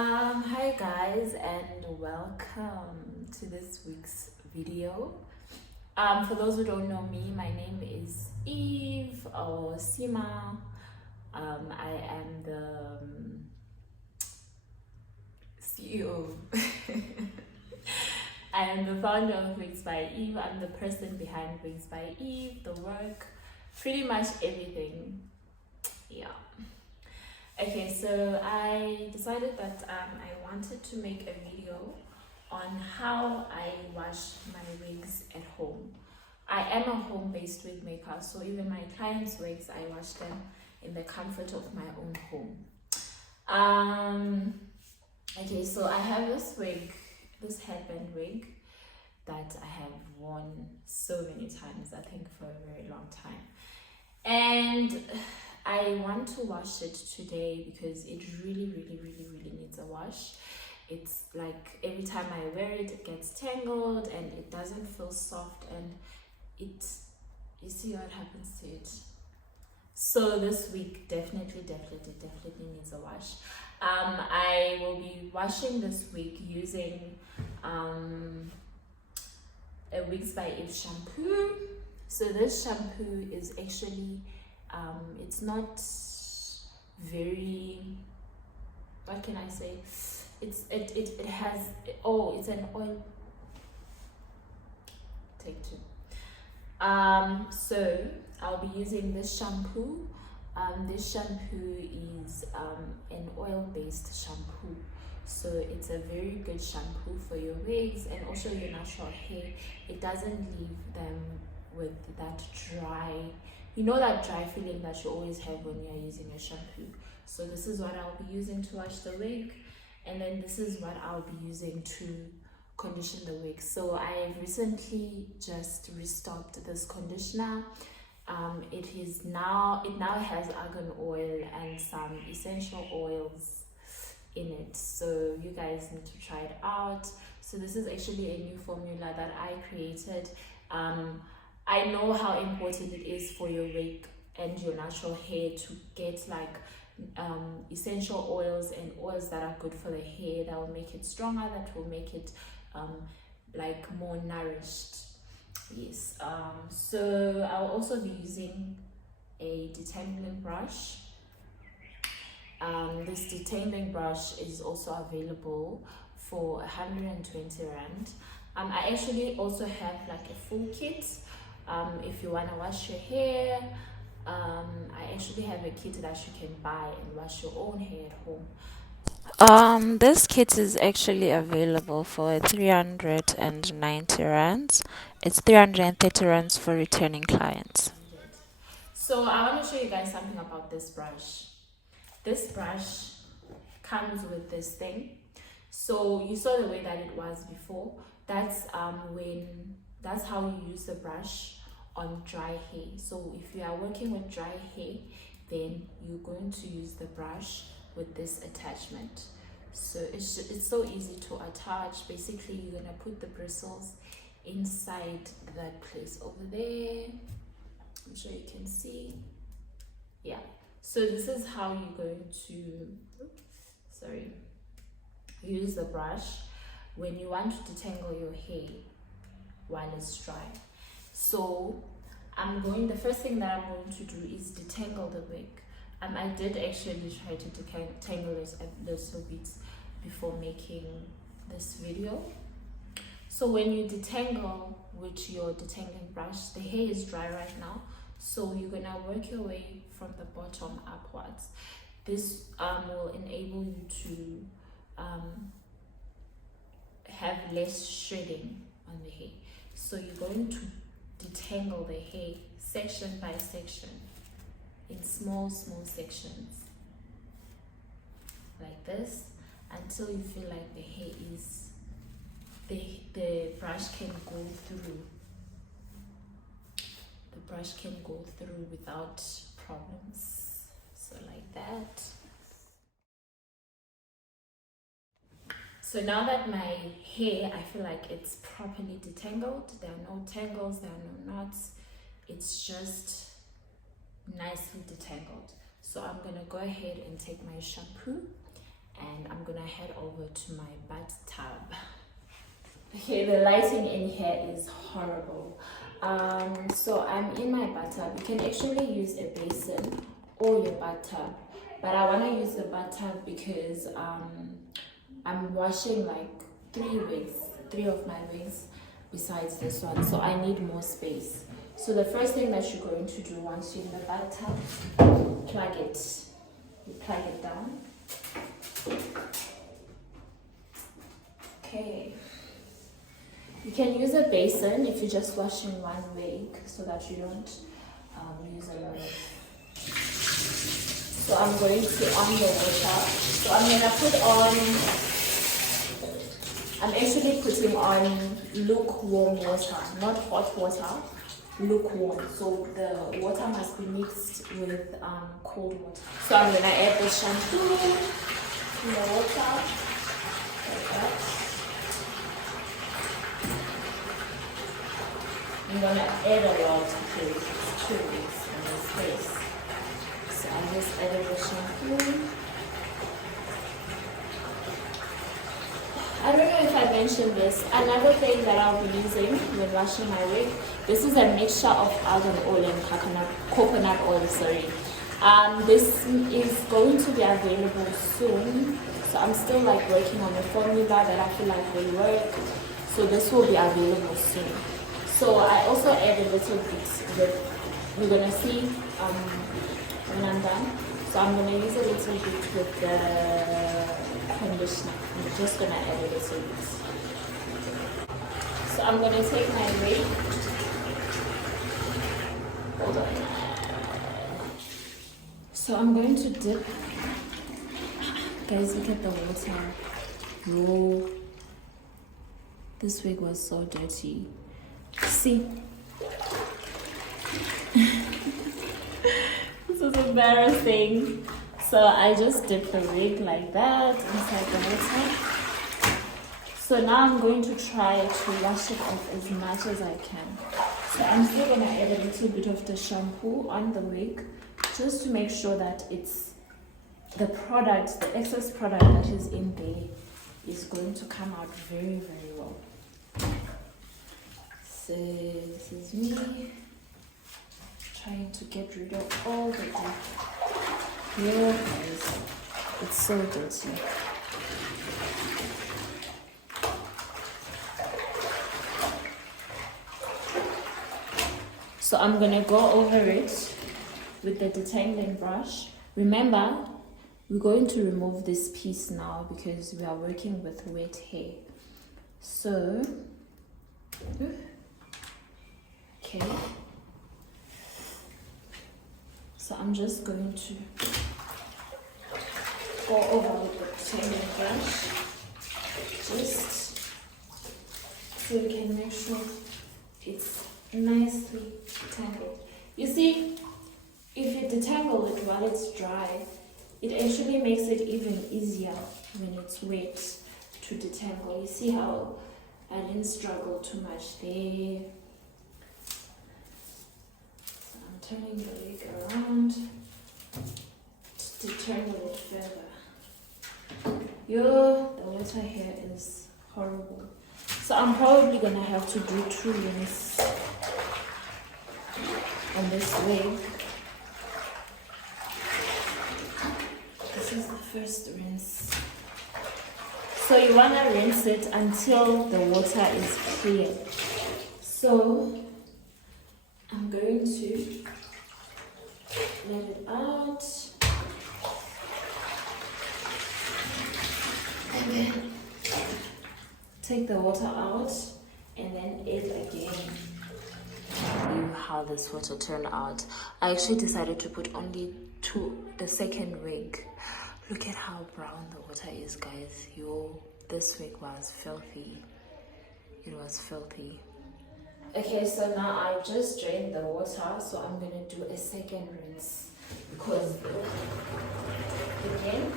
Hi guys, and welcome to this week's video. For those who don't know me, my name is Eve or Sima. I am the CEO. I am the founder of Wigs by Eve. I'm the person behind Wigs by Eve, the work, pretty much everything. Yeah. Okay, so I decided that I wanted to make a video on how I wash my wigs at home. I am a home-based wig maker, so even my clients' wigs, I wash them in the comfort of my own home. Okay, so I have this wig, this headband wig, that I have worn so many times, I think for a very long time. And I want to wash it today because it really needs a wash. It's like every time I wear it, it gets tangled and it doesn't feel soft, and you see what happens to it. So this week definitely needs a wash. I will be washing this wig using a Wigs by Eve shampoo. So this shampoo is actually it's not very, what can I say, it has, oh, it's an oil. Take two. So I'll be using this shampoo. This shampoo is an oil-based shampoo, so it's a very good shampoo for your wigs and also your natural hair. It doesn't leave them with that dry, that dry feeling that you always have when you're using a shampoo. So this is what I'll be using to wash the wig, and then this is what I'll be using to condition the wig. So I recently just restocked this conditioner. It now has argan oil and some essential oils in it, so you guys need to try it out. So this is actually a new formula that I created. I know how important it is for your wig and your natural hair to get like essential oils and oils that are good for the hair, that will make it stronger, that will make it like more nourished. Yes. So I'll also be using a detangling brush. This detangling brush is also available for 120 rand. I actually also have like a full kit. If you want to wash your hair, I actually have a kit that you can buy and wash your own hair at home. This kit is actually available for 390 rands. It's 330 rands for returning clients. So I want to show you guys something about this brush. This brush comes with this thing. So you saw the way that it was before. That's how you use the brush on dry hair. So if you are working with dry hair, then you're going to use the brush with this attachment. So it's so easy to attach. Basically, you're gonna put the bristles inside that place over there. I'm sure you can see. Yeah. So this is how you're going to use the brush when you want to detangle your hair while it's dry. So the first thing that I'm going to do is detangle the wig. I did actually try to detangle it a little bit before making this video. So when you detangle with your detangling brush, the hair is dry right now, so you're gonna work your way from the bottom upwards. This will enable you to have less shredding on the hair. So you're going to detangle the hair section by section in small sections like this until you feel like the hair is the brush can go through. The brush can go through without problems. So like that. So now that my hair, I feel like it's properly detangled. There are no tangles, there are no knots. It's just nicely detangled. So I'm gonna go ahead and take my shampoo and I'm gonna head over to my bathtub. Okay, the lighting in here is horrible. So I'm in my bathtub. You can actually use a basin or your bathtub, but I want to use the bathtub because I'm washing like three of my wigs besides this one, so I need more space. So the first thing that you're going to do once you're in the bathtub, plug it. You plug it down. Okay. You can use a basin if you're just washing one wig so that you don't use a lot of. So I'm going to on the water. So I'm gonna put on. I'm actually putting on lukewarm water, not hot water. Lukewarm. So the water must be mixed with cold water. So I'm gonna add the shampoo in the water like that. I'm gonna add a lot because it's 2 weeks in this space. So I just added the shampoo. I don't know if I mentioned this. Another thing that I'll be using when washing my wig, this is a mixture of argan oil and coconut oil, sorry. This is going to be available soon. So I'm still like working on a formula that I feel like will work. So this will be available soon. So I also add a little bit with, you're gonna see when I'm done. So I'm gonna use a little bit with the conditioner. I'm just gonna add a little bit. So I'm gonna take my wig. Hold on. So I'm going to dip. Guys, look at the water. Whoa. This wig was so dirty. See? This is embarrassing. So I just dip the wig like that inside the water. So now I'm going to try to wash it off as much as I can. So I'm still going to add a little bit of the shampoo on the wig just to make sure that it's the product, the excess product that is in there is going to come out very, very well. So this is me trying to get rid of all the dirt. Yeah, guys, it's so dirty. So I'm gonna go over it with the detangling brush. Remember, we're going to remove this piece now because we are working with wet hair. So, okay. So I'm just going to go over with the detangling brush, just so we can make sure it's nicely tangled. You see, if you detangle it while it's dry, it actually makes it even easier when it's wet to detangle. You see how I didn't struggle too much there. So I'm turning the wig around to detangle it further. The water here is horrible. So I'm probably gonna have to do 2 rinses on this wig. This is the first rinse. So you wanna rinse it until the water is clear. So I'm going to let it out. And then take the water out and then add again. How this water turned out. I actually decided to put only the second wig. Look at how brown the water is, guys. This wig was filthy. It was filthy. Okay, so now I've just drained the water, so I'm gonna do a second rinse because again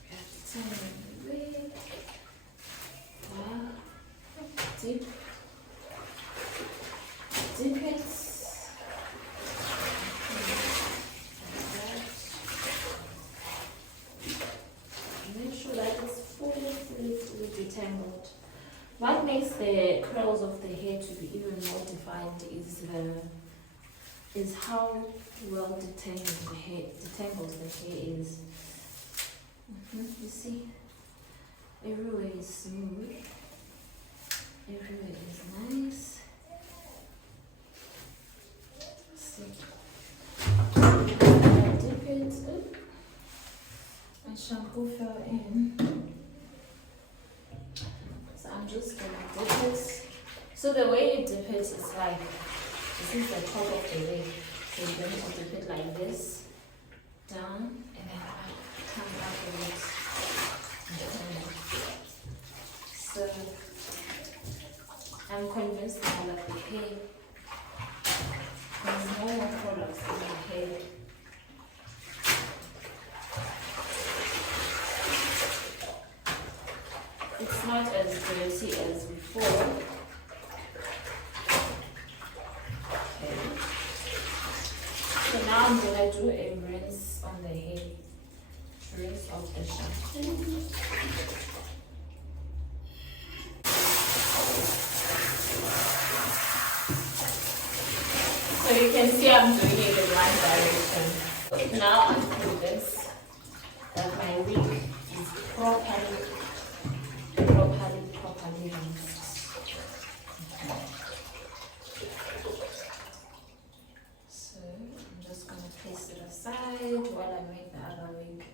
we have to turn the wig. Dip it. detangled. What makes the curls of the hair to be even more defined is how well detangled the hair is. You see, everywhere is smooth, everywhere is nice. See, I dip it. My shampoo fell in. So I'm just gonna dip it. So the way you dip it is like, this is the top of the wig. So you're going to dip it like this, down, and then come upwards. So I'm convinced now that the hair, there's no more products in the hair. It's not as dirty as before. Okay. So now I'm gonna do a rinse on the hair. Rinse of the shampoo. So you can see I'm doing it in one direction. Now I'm convinced that my wig is properly rinsed. So I'm just going to place it aside while I make the other wig.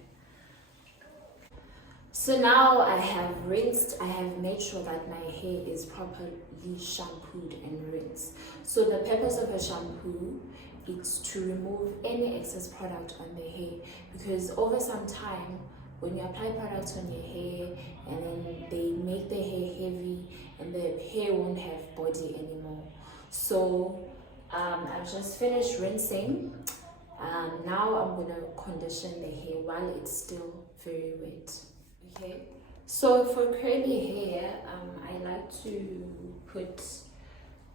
So now I have rinsed, I have made sure that my hair is properly shampooed and rinsed. So the purpose of a shampoo is to remove any excess product on the hair, because over some time when you apply products on your hair and then they make the hair heavy and the hair won't have body anymore. So I've just finished rinsing. Now I'm going to condition the hair while it's still very wet. Okay, so for curly hair, I like to put,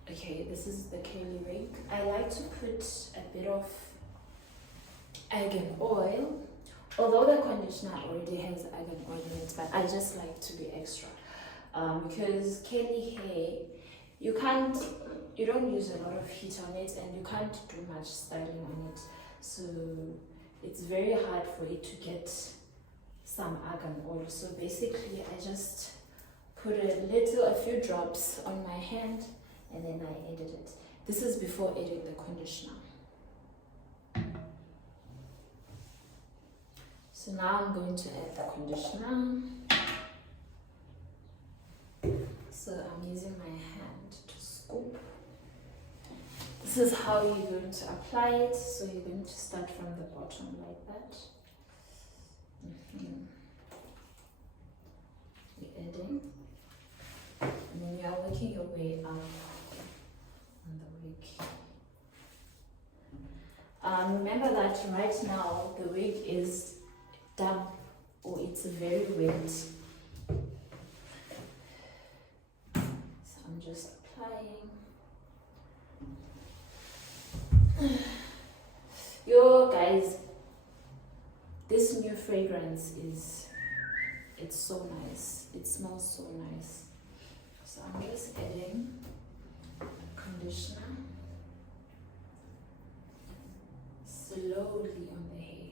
okay, this is the curly wig. I like to put a bit of argan oil, although the conditioner already has argan oil in it, but I just like to be extra because curly hair, you don't use a lot of heat on it and you can't do much styling on it, so it's very hard for it to get some argan oil. So basically I just put a few drops on my hand and then I added it. This is before adding the conditioner. So now I'm going to add the conditioner. So I'm using my hand to scoop. This is how you're going to apply it. So you're going to start from the bottom like that. You're adding, and then you are working your way up on the wig. Remember that right now the wig is damp or it's very wet. So I'm just applying. Yo guys, this new fragrance it's so nice. It smells so nice. So I'm just adding conditioner slowly on the hair.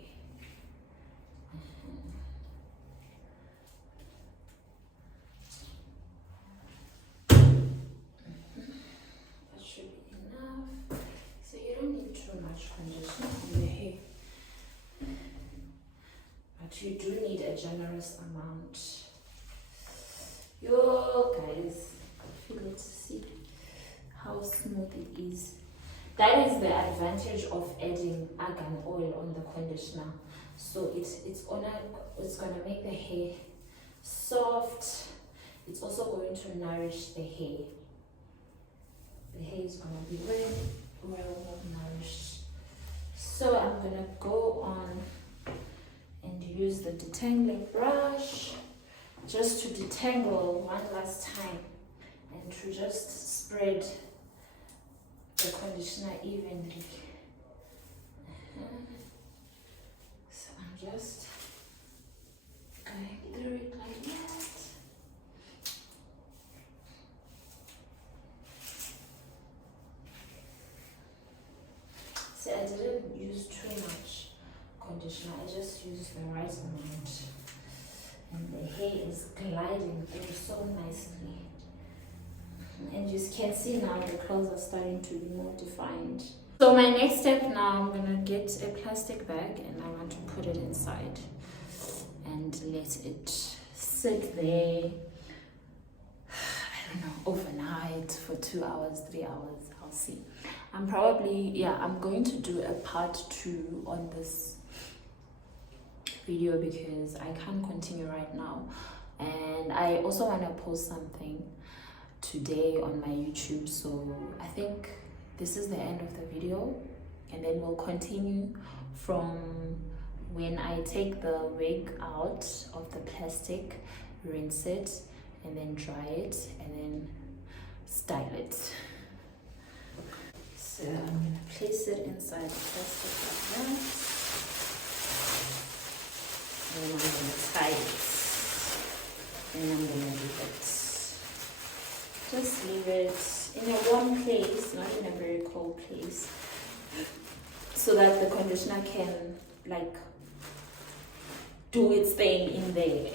That should be enough. So you don't need too much conditioner on the hair, but you do need a generous amount. Yo guys, feel it, see how smooth it is. That is the advantage of adding argan oil on the conditioner. So it's gonna make the hair soft. It's also going to nourish the hair. The hair is gonna be well nourished. So I'm gonna go on and use the detangling brush just to detangle one last time and to just spread the conditioner evenly. So I'm just going through it like that. is gliding through so nicely. And you can see now the curls are starting to be more defined. So my next step now, I'm gonna get a plastic bag and I want to put it inside and let it sit there, I don't know, overnight for 2 hours, 3 hours, I'll see. I'm going to do a part 2 on this video because I can't continue right now, and I also want to post something today on my YouTube, so I think this is the end of the video, and then we'll continue from when I take the wig out of the plastic, rinse it, and then dry it, and then style it. So I'm gonna place it inside the plastic like that, and then I'm gonna tie it, and I'm gonna leave it. Just leave it in a warm place, not in a very cold place, so that the conditioner can like do its thing in there.